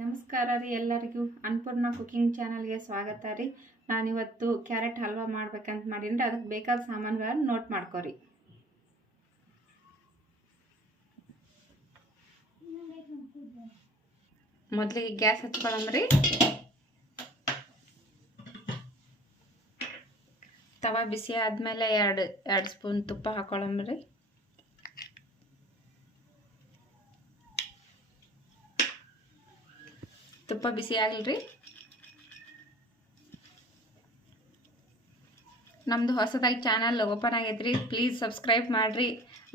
ನಮಸ್ಕಾರ ರೀ ಎಲ್ಲರಿಗೂ ಅನ್ನಪೂರ್ಣ ಕುಕಿಂಗ್ ಚಾನಲ್ಗೆ ಸ್ವಾಗತ ರೀ. ನಾನಿವತ್ತು ಕ್ಯಾರೆಟ್ ಹಲ್ವಾ ಮಾಡ್ಬೇಕಂತ ಮಾಡೀನಿ. ಅದಕ್ಕೆ ಬೇಕಾದ ಸಾಮಾನುಗಳನ್ನು ನೋಟ್ ಮಾಡ್ಕೊರಿ. ಮೊದಲಿಗೆ ಗ್ಯಾಸ್ ಹಚ್ಕೊಳ್ಳೋಮ್ರಿ. ತವಾ ಬಿಸಿ ಆದಮೇಲೆ ಎರಡು ಸ್ಪೂನ್ ತುಪ್ಪ ಹಾಕೊಳ್ಳೋಮ್ರಿ. ತುಪ್ಪ ಬಿಸಿ ಆಗಲ್ರಿ. ನಮ್ಮದು ಹೊಸದಾಗಿ ಚಾನಲ್ ಓಪನ್ ಆಗೈತ್ರಿ. ಪ್ಲೀಸ್ ಸಬ್ಸ್ಕ್ರೈಬ್ ಮಾಡಿರಿ,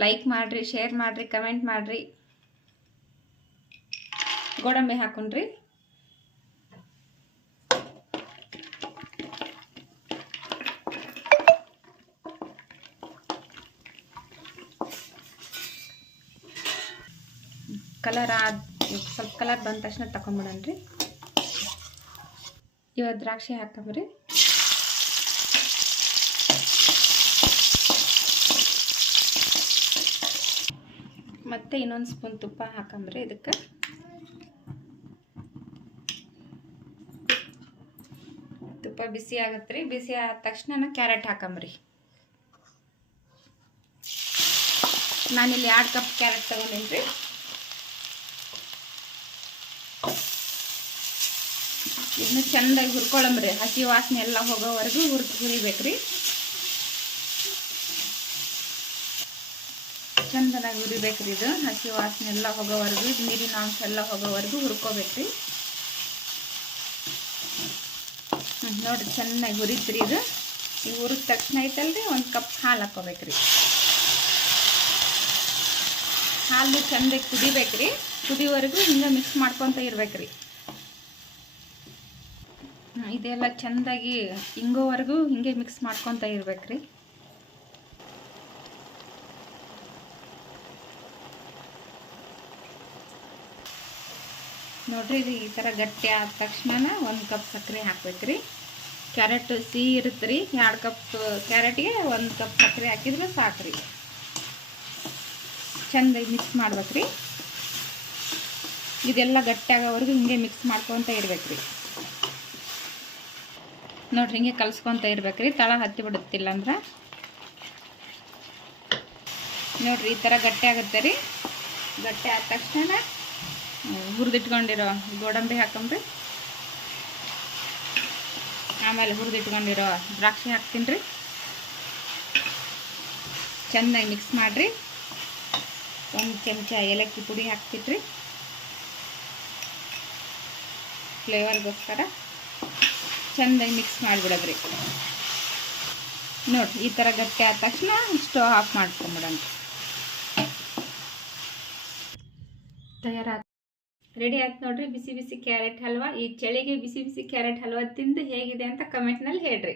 ಲೈಕ್ ಮಾಡಿರಿ, ಶೇರ್ ಮಾಡಿರಿ, ಕಮೆಂಟ್ ಮಾಡಿರಿ. ಗೋಡಂಬಿ ಹಾಕೊಂಡ್ರಿ. ಸ್ವಲ್ಪ ಕಲರ್ ಬಂದ ತಕ್ಷಣ ತಗೊಂಡ್ಬಿಡನ್ರಿ. ಇವತ್ತು ದ್ರಾಕ್ಷಿ ಹಾಕಂಬ್ರಿ. ಮತ್ತೆ ಇನ್ನೊಂದು ಸ್ಪೂನ್ ತುಪ್ಪ ಹಾಕಂಬ್ರಿ. ಇದಕ್ಕೆ ತುಪ್ಪ ಬಿಸಿ ಆಗತ್ರಿ. ಬಿಸಿ ಆದ ತಕ್ಷಣ ಕ್ಯಾರೆಟ್ ಹಾಕಂಬ್ರಿ. ನಾನಿಲ್ಲಿ 2 ಕಪ್ ಕ್ಯಾರೆಟ್ ತಗೊಂಡಿನ್ರಿ. ಇದನ್ನ ಚೆಂದಾಗಿ ಹುರ್ಕೊಳ್ಳಂಬ್ರಿ. ಹಸಿ ವಾಸನೆ ಎಲ್ಲ ಹೋಗೋವರೆಗೂ ಹುರಿಬೇಕ್ರಿ. ಚಂದನಾಗಿ ಹುರಿಬೇಕ್ರಿ. ಇದು ಹಸಿ ವಾಸನೆ ಎಲ್ಲ ಹೋಗೋವರೆಗೂ, ನೀರಿನ ಅಂಶ ಎಲ್ಲ ಹೋಗೋವರೆಗೂ ಹುರ್ಕೋಬೇಕ್ರಿ. ನೋಡ್ರಿ ಚೆನ್ನಾಗಿ ಹುರಿತ್ರಿ. ಇದು ಈಗ ಹುರಿದ ತಕ್ಷಣ ಐತಲ್ರಿ 1 ಕಪ್ ಹಾಲು ಹಾಕೋಬೇಕ್ರಿ. ಹಾಲು ಚಂದಾಗಿ ಕುದಿಬೇಕ್ರಿ. ಕುದಿವರೆಗೂ ಹಿಂಗೆ ಮಿಕ್ಸ್ ಮಾಡ್ಕೊತ ಇರ್ಬೇಕ್ರಿ. ಇದೆಲ್ಲ ಚೆಂದಾಗಿ ಹಿಂಗೋವರೆಗೂ ಹಿಂಗೆ ಮಿಕ್ಸ್ ಮಾಡ್ಕೊತ ಇರ್ಬೇಕ್ರಿ. ನೋಡ್ರಿ ಇದು ಈ ಥರ ಗಟ್ಟಿ ಆದ ತಕ್ಷಣ 1 ಕಪ್ ಸಕ್ಕರೆ ಹಾಕ್ಬೇಕ್ರಿ. ಕ್ಯಾರೆಟ್ ಸಿಹಿ ಇರುತ್ತೆ ರೀ. 2 ಕಪ್ ಕ್ಯಾರೆಟ್ಗೆ 1 ಕಪ್ ಸಕ್ಕರೆ ಹಾಕಿದ್ರೆ ಸಾಕ್ರಿ. ಚೆಂದಾಗಿ ಮಿಕ್ಸ್ ಮಾಡ್ಬೇಕ್ರಿ. ಇದೆಲ್ಲ ಗಟ್ಟಿ ಆಗೋವರೆಗೂ ಹಿಂಗೆ ಮಿಕ್ಸ್ ಮಾಡ್ಕೊತ ಇರ್ಬೇಕ್ರಿ. ನೋಡ್ರಿ ಹಿಂಗೆ ಕಲ್ಸ್ಕೊತ ಇರ್ಬೇಕ್ರಿ. ತಳ ಹತ್ತಿ ಬಿಡುತ್ತಿಲ್ಲ ಅಂದ್ರೆ ನೋಡ್ರಿ ಈ ಥರ ಗಟ್ಟಿ ಆಗುತ್ತೆ ರೀ. ಗಟ್ಟಿ ಆದ ತಕ್ಷಣ ಹುರಿದಿಟ್ಕೊಂಡಿರೋ ಗೋಡಂಬಿ ಹಾಕೊಂಡ್ರಿ. ಆಮೇಲೆ ಹುರಿದಿಟ್ಕೊಂಡಿರೋ ದ್ರಾಕ್ಷಿ ಹಾಕ್ತೀನಿ ರೀ. ಚೆನ್ನಾಗಿ ಮಿಕ್ಸ್ ಮಾಡಿರಿ. 1 ಚಮಚ ಏಲಕ್ಕಿ ಪುಡಿ ಹಾಕ್ತಿದ್ರಿ ಫ್ಲೇವರ್ಗೋಸ್ಕರ. ಚೆಂದಾಗಿ ಮಿಕ್ಸ್ ಮಾಡಿಬಿಡೋದ್ರಿ. ನೋಡಿರಿ ಈ ಥರ ಗಟ್ಟಿ ಆದ ತಕ್ಷಣ ಸ್ಟವ್ ಆಫ್ ಮಾಡ್ಕೊಂಬಿಡೋಣ. ರೆಡಿ ಆಯ್ತು ನೋಡ್ರಿ ಬಿಸಿ ಬಿಸಿ ಕ್ಯಾರೆಟ್ ಹಲ್ವಾ. ಈ ಚಳಿಗೆ ಬಿಸಿ ಬಿಸಿ ಕ್ಯಾರೆಟ್ ಹಲ್ವಾ ತಿಂದು ಹೇಗಿದೆ ಅಂತ ಕಮೆಂಟ್ನಲ್ಲಿ ಹೇಳ್ರಿ.